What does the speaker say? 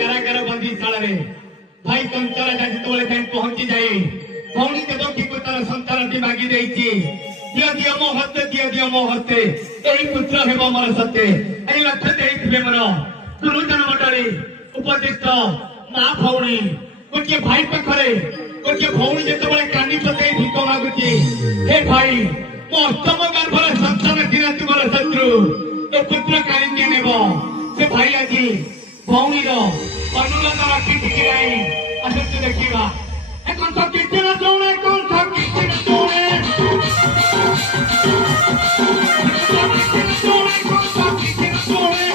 कारागार बंदी शाला भाई कंचरा जो पहुंची जाए भौणी देखी तार संतान मागी दियो दियो मो हस्ते दियो दियो मो हस्ते यही पुत्र हेब मोर सत्य यही लक्ष्य देखे मोर गुरुजन मंडली उपदिष्ट माँ भौणी गोटे भाई पाखे गोटे भौणी जो कानी पकई भिक मागुची हे भाई मो अष्टम गर्भर संतान थिला तुमर शत्रु ए पुत्र कानी नेब से भाई आज भौणी अनुरोध रखी देखा कौन सा किसी न सोने कौन सा किसी न सोने कौन सा किसी न सोने